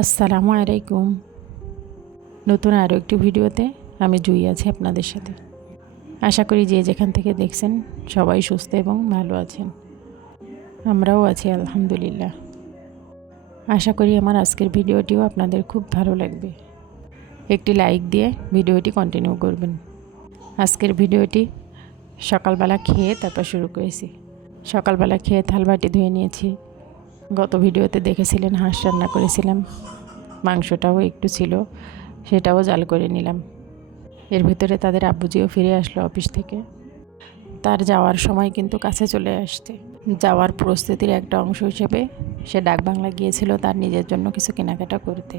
আসসালামু আলাইকুম। নতুন আরও একটি ভিডিওতে আমি জুই আছি আপনাদের সাথে। আশা করি যে যেখান থেকে দেখছেন সবাই সুস্থ এবং ভালো আছেন। আমরাও আছি আলহামদুলিল্লাহ। আশা করি আমার আজকের ভিডিওটিও আপনাদের খুব ভালো লাগবে। একটি লাইক দিয়ে ভিডিওটি কন্টিনিউ করবেন। আজকের ভিডিওটি সকালবেলা খেয়ে তারপর শুরু করেছি। সকালবেলা খেয়ে থালবাটি ধুয়ে নিয়েছি। গত ভিডিওতে দেখেছিলেন হাঁস রান্না করেছিলাম, মাংসটাও একটু ছিল, সেটাও জাল করে নিলাম। এর ভিতরে তাদের আব্বুজিও ফিরে আসলো অফিস থেকে। তার যাওয়ার সময় কিন্তু কাছে চলে আসছে। যাওয়ার প্রস্তুতির একটা অংশ হিসেবে সে ডাকবাংলা গিয়েছিল তার নিজের জন্য কিছু কেনাকাটা করতে।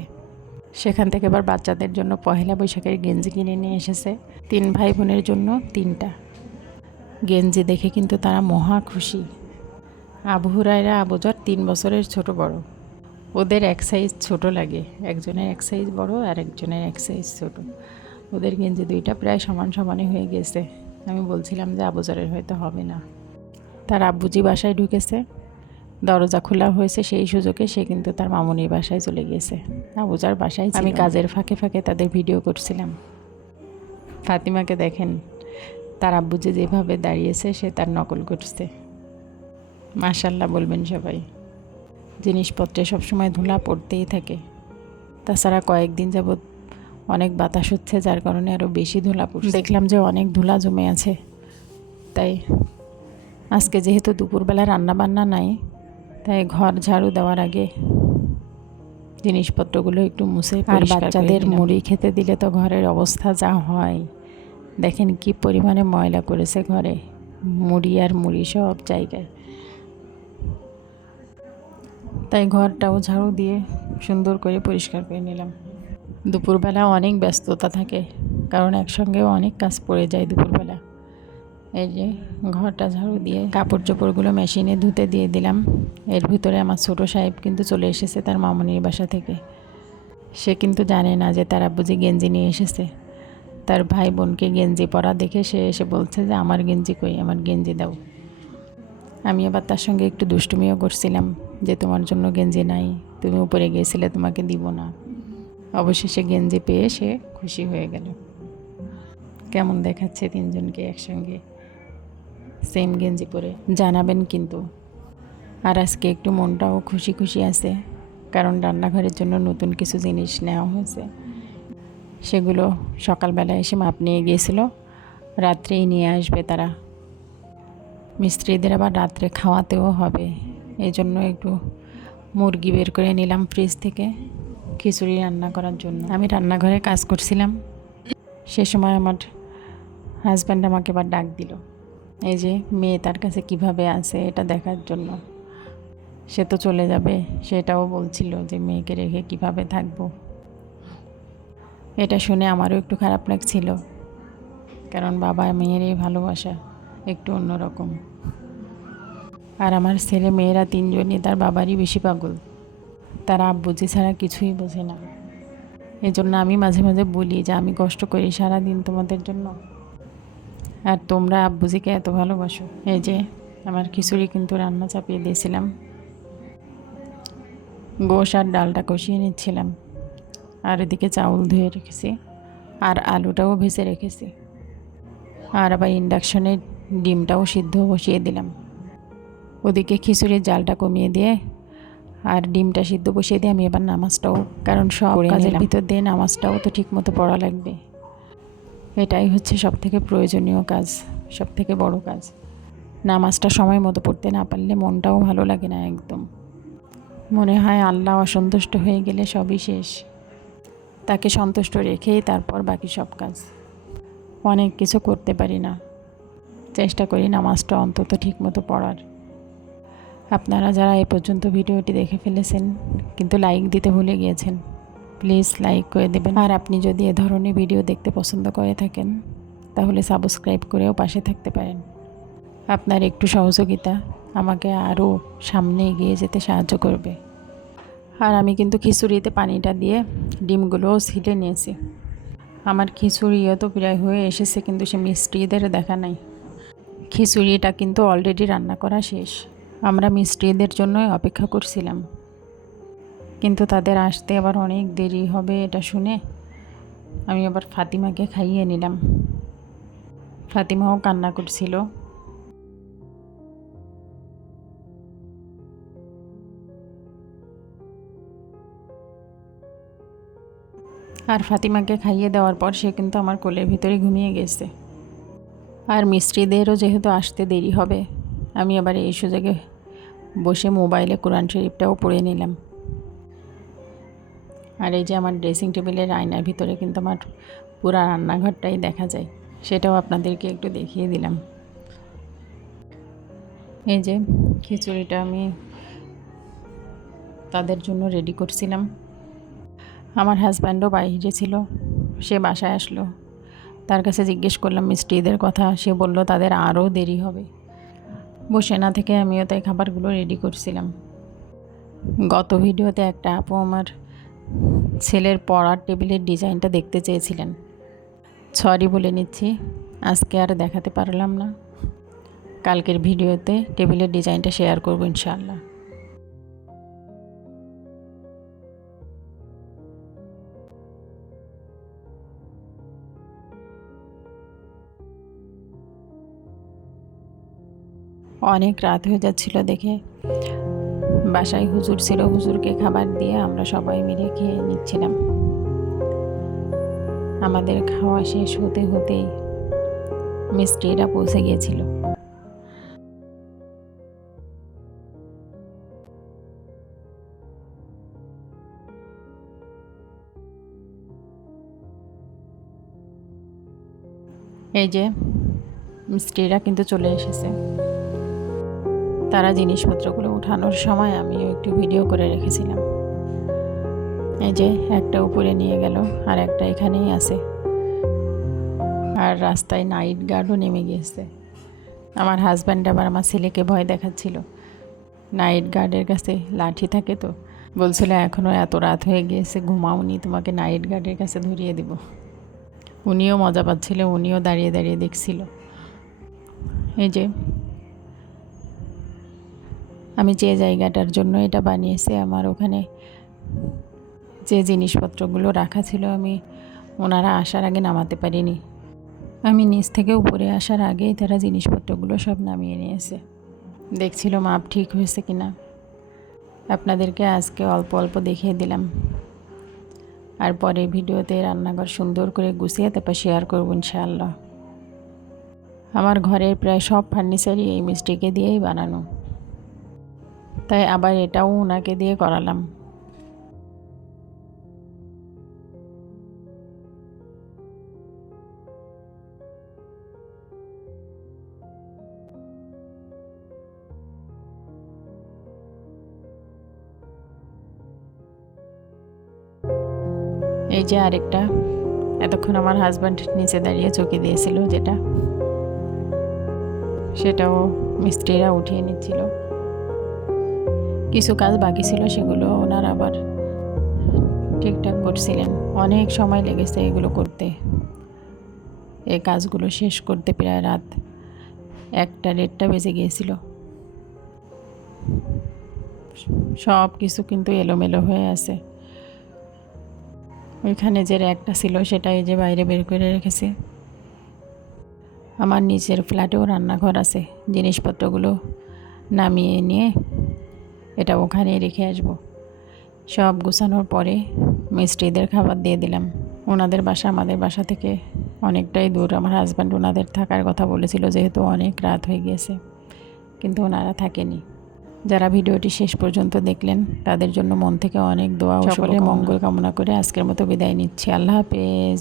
সেখান থেকে আবার বাচ্চাদের জন্য পহেলা বৈশাখের গেঞ্জি কিনে নিয়ে এসেছে। 3 ভাই বোনের জন্য 3টা গেঞ্জি দেখে কিন্তু তারা মহা খুশি। আবু হুরায়রা আবুজার 3 বছরের ছোট বড়। ওদের এক সাইজ ছোট লাগে, একজনের এক সাইজ বড় আর একজনের এক সাইজ ছোট। ওদের গেঞ্জি দুইটা প্রায় সমান সমানই হয়ে গেছে। আমি বলছিলাম যে আবুজারের হয়তো হবে না। তার আব্বুজি বাসায় ঢুকেছে, দরজা খোলা হয়েছে, সেই সুযোগে সে কিন্তু তার মামুনির বাসায় চলে গিয়েছে। আবুজার বাসায় আমি কাজের ফাঁকে ফাঁকে তাদের ভিডিও করছিলাম। ফাতিমাকে দেখেন, তার আব্বুজি যেভাবে দাঁড়িয়েছে সে তার নকল করছে। মাশাল্লাহ বলবেন সবাই। জিনিসপত্রে সবসময় ধুলা পড়তেই থাকে। তাছাড়া কয়েকদিন যাবৎ অনেক বাতাস হচ্ছে, যার কারণে আরও বেশি ধুলা পড়ছে। দেখলাম যে অনেক ধুলা জমে আছে, তাই আজকে যেহেতু দুপুরবেলা রান্না বান্না নাই, তাই ঘর ঝাড়ু দেওয়ার আগে জিনিসপত্রগুলো একটু মুছে আর বাচ্চাদের মুড়ি খেতে দিলে তো ঘরের অবস্থা যা হয়, দেখেন কি পরিমাণে ময়লা করেছে ঘরে, মুড়ি আর মুড়ি সব জায়গায়। তাই ঘরটাও ঝাড়ু দিয়ে সুন্দর করে পরিষ্কার করে নিলাম। দুপুরবেলা অনেক ব্যস্ততা থাকে, কারণ একসঙ্গেও অনেক কাজ পড়ে যায় দুপুরবেলা। এই যে ঘরটা ঝাড়ু দিয়ে কাপড় চোপড়গুলো মেশিনে ধুতে দিয়ে দিলাম। এর ভিতরে আমার ছোটো সাহেব কিন্তু চলে এসেছে তার মামুনির বাসা থেকে। সে কিন্তু জানে না যে তার আব্বুজি গেঞ্জি নিয়ে এসেছে। তার ভাই বোনকে গেঞ্জি পরা দেখে সে এসে বলছে যে আমার গেঞ্জি কই, আমার গেঞ্জি দাও। আমি আবার তার সঙ্গে একটু দুষ্টুমিও করছিলাম যে তোমার জন্য গেঞ্জি নাই, তুমি উপরে গিয়েছিলে, তোমাকে দিব না। অবশেষে গেঞ্জি পেয়ে সে খুশি হয়ে গেল। কেমন দেখাচ্ছে তিনজনকে একসঙ্গে সেম গেঞ্জি পরে, জানাবেন কিন্তু। আর আজকে একটু মনটাও খুশি খুশি আছে, কারণ রান্নাঘরের জন্য নতুন কিছু জিনিস নেওয়া হয়েছে। সেগুলো সকালবেলা এসে মাপ নিয়ে গিয়েছিল, রাত্রেই নিয়ে আসবে তারা। মিস্ত্রিদের আবার রাত্রে খাওয়াতেও হবে, এই জন্য একটু মুরগি বের করে নিলাম ফ্রিজ থেকে খিচুড়ি রান্না করার জন্য। আমি রান্নাঘরে কাজ করছিলাম, সে সময় আমার হাজব্যান্ড আমাকে আবার ডাক দিল, এই যে মেয়ে তার কাছে কিভাবে আছে এটা দেখার জন্য। সে তো চলে যাবে, সেটাও বলছিল যে মেয়েকে রেখে কিভাবে থাকবো। এটা শুনে আমারও একটু খারাপ লাগছিল, কারণ বাবা মেয়ের এই ভালোবাসা একটু অন্যরকম। আর আমার ছেলে মেয়েরা 3জনই তার বাবারই বেশি পাগল, তারা আব্বুজি ছাড়া কিছুই বোঝে না। এই জন্য আমি মাঝে মাঝে বলি যে আমি কষ্ট করি সারাদিন তোমাদের জন্য, আর তোমরা আব্বুজিকে এত ভালোবাসো। এই যে আমার খিচুড়ি কিন্তু রান্না চাপিয়ে দিয়েছিলাম, গোশ আর ডালটা কষিয়ে নিচ্ছিলাম, আর এদিকে চাউল ধুয়ে রেখেছি, আর আলুটাও ভেজে রেখেছি, আর আবার ইন্ডাকশনে ডিমটাও সিদ্ধ বসিয়ে দিলাম। ওদিকে খিচুড়ির জালটা কমিয়ে দিয়ে আর ডিমটা সিদ্ধ বসিয়ে দিয়ে আমি এবার নামাজটাও, কারণ সব কাজের ভিতর দিয়ে নামাজটাও তো ঠিক মতো পড়া লাগবে। এটাই হচ্ছে সবথেকে প্রয়োজনীয় কাজ, সবথেকে বড় কাজ। নামাজটা সময় মতো পড়তে না পারলে মনটাও ভালো লাগে না একদম। মনে হয় আল্লাহ অসন্তুষ্ট হয়ে গেলে সবই শেষ, তাকে সন্তুষ্ট রেখেই তারপর বাকি সব কাজ। অনেক কিছু করতে পারি না, চেষ্টা করি নামাজটা অন্তত ঠিক মতো পড়ার। আপনারা যারা এ পর্যন্ত ভিডিওটি দেখে ফেলেছেন কিন্তু লাইক দিতে ভুলে গিয়েছেন, প্লিজ লাইক করে দেবেন। আর আপনি যদি এ ধরনের ভিডিও দেখতে পছন্দ করে থাকেন তাহলে সাবস্ক্রাইব করেও পাশে থাকতে পারেন। আপনার একটু সহযোগিতা আমাকে আরও সামনে এগিয়ে যেতে সাহায্য করবে। আর আমি কিন্তু খিচুড়িতে পানিটা দিয়ে ডিমগুলোও ছিলে নিয়েছি। আমার খিচুড়িও তো প্রায় হয়ে এসেছে, কিন্তু সে মিস্ত্রিদের দেখা নাই। খিচুড়িটা কিন্তু অলরেডি রান্না করা শেষ, আমরা মিস্ত্রিদের জন্যই অপেক্ষা করছিলাম। কিন্তু তাদের আসতে আবার অনেক দেরি হবে এটা শুনে আমি আবার ফাতিমাকে খাইয়ে নিলাম। ফাতিমাও কান্না করছিল। আর ফাতিমাকে খাইয়ে দেওয়ার পর সে কিন্তু আমার কোলের ভিতরে ঘুমিয়ে গেছে। আর মিস্ত্রিদেরও যেহেতু আসতে দেরি হবে, আমি আবার এই সুযোগে বসে মোবাইলে কোরআন শরীফটাও পড়ে নিলাম। আর এই যে আমার ড্রেসিং টেবিলের আয়নার ভিতরে কিন্তু আমার পুরো রান্নাঘরটাই দেখা যায়, সেটাও আপনাদেরকে একটু দেখিয়ে দিলাম। এই যে খিচুড়িটা আমি তাদের জন্য রেডি করছিলাম। আমার হাজব্যান্ডও বাইরে ছিল, সে বাসায় আসলো। তার কাছে জিজ্ঞেস করলাম মিষ্টিদের কথা, সে বলল তাদের আরও দেরি হবে। বসে না থেকে আমিও তাই খাবারগুলো রেডি করছিলাম। গত ভিডিওতে একটা আপু আমার ছেলের পড়ার টেবিলের ডিজাইনটা দেখতে চেয়েছিলেন, সরি বলে নিচ্ছি, আজকে আর দেখাতে পারলাম না। কালকের ভিডিওতে টেবিলের ডিজাইনটা শেয়ার করব ইনশাআল্লাহ। অনেক রাত হয়ে যাচ্ছিল দেখে বাসায় হুজুর ছিল, হুজুরকে খাবার দিয়ে আমরা সবাই মিলে খেয়ে নিচ্ছিলাম। আমাদের খাওয়া শেষ হতে হতেই মিষ্টিরা পৌঁছে গিয়েছিল। এই যে মিষ্টিরা কিন্তু চলে এসেছে। তারা জিনিসপত্রগুলো উঠানোর সময় আমিও একটু ভিডিও করে রেখেছিলাম। এই যে একটা উপরে নিয়ে গেল, আর একটা এখানেই আছে। আর রাস্তায় নাইট গার্ডও নেমে গিয়েছে। আমার হাজব্যান্ড আবার আমার ছেলেকে ভয় দেখাচ্ছিল। নাইট গার্ডের কাছে লাঠি থাকে, তো বলছিল এখনও এত রাত হয়ে গিয়েছে, ঘুমাওনি, তোমাকে নাইট গার্ডের কাছে ধরিয়ে দেব। উনিও মজা পাচ্ছিল, উনিও দাঁড়িয়ে দাঁড়িয়ে দেখছিল। এই যে আমি যে জায়গাটার জন্য এটা বানিয়েছি, আমার ওখানে যে জিনিসপত্রগুলো রাখা ছিল আমি ওনারা আসার আগে নামাতে পারিনি। আমি নিচ থেকে উপরে আসার আগেই তারা জিনিসপত্রগুলো সব নামিয়ে নিয়েছে। দেখছিল মাপ ঠিক হয়েছে কিনা। আপনাদেরকে আজকে অল্প অল্প দেখিয়ে দিলাম। আর পরে ভিডিওতে রান্নাঘর সুন্দর করে গুছিয়ে তারপর শেয়ার করব ইনশাআল্লাহ। আমার ঘরের প্রায় সব ফার্নিচারই এই মিষ্টিকে দিয়েই বানানো, তাই আবার এটাও ওনাকে দিয়ে করালাম। এই যে আরেকটা, এতক্ষণ আমার হাজব্যান্ড নিচে দাঁড়িয়ে চৌকি দিয়েছিল, সেটাও মিস্ত্রিরা উঠিয়ে নিচ্ছিল। কিছু কাজ বাকি ছিল, সেগুলো ওনার আবার ঠিকঠাক করছিলেন। অনেক সময় লেগেছে এগুলো করতে। এই কাজগুলো শেষ করতে প্রায় রাত 1টা-1:30টা বেজে গিয়েছিল। সব কিছু কিন্তু এলোমেলো হয়ে আছে। ওইখানে যে র্যাকটা ছিল সেটা এই যে বাইরে বের করে রেখেছি। আমার নিচের ফ্ল্যাটেও রান্নাঘর আছে, জিনিসপত্রগুলো নামিয়ে নিয়ে এটা ওখানে রেখে আসবো। সব গুছানোর পরে মিস্ত্রিদের খাবার দিয়ে দিলাম। ওনাদের বাসা আমাদের বাসা থেকে অনেকটাই দূর। আমার হাজব্যান্ড ওনাদের থাকার কথা বলেছিল, যেহেতু অনেক রাত হয়ে গিয়েছে, কিন্তু ওনারা থাকেনি। যারা ভিডিওটি শেষ পর্যন্ত দেখলেন তাদের জন্য মন থেকে অনেক দোয়া ও সকলের মঙ্গল কামনা করে আজকের মতো বিদায় নিচ্ছি। আল্লাহ হাফেজ।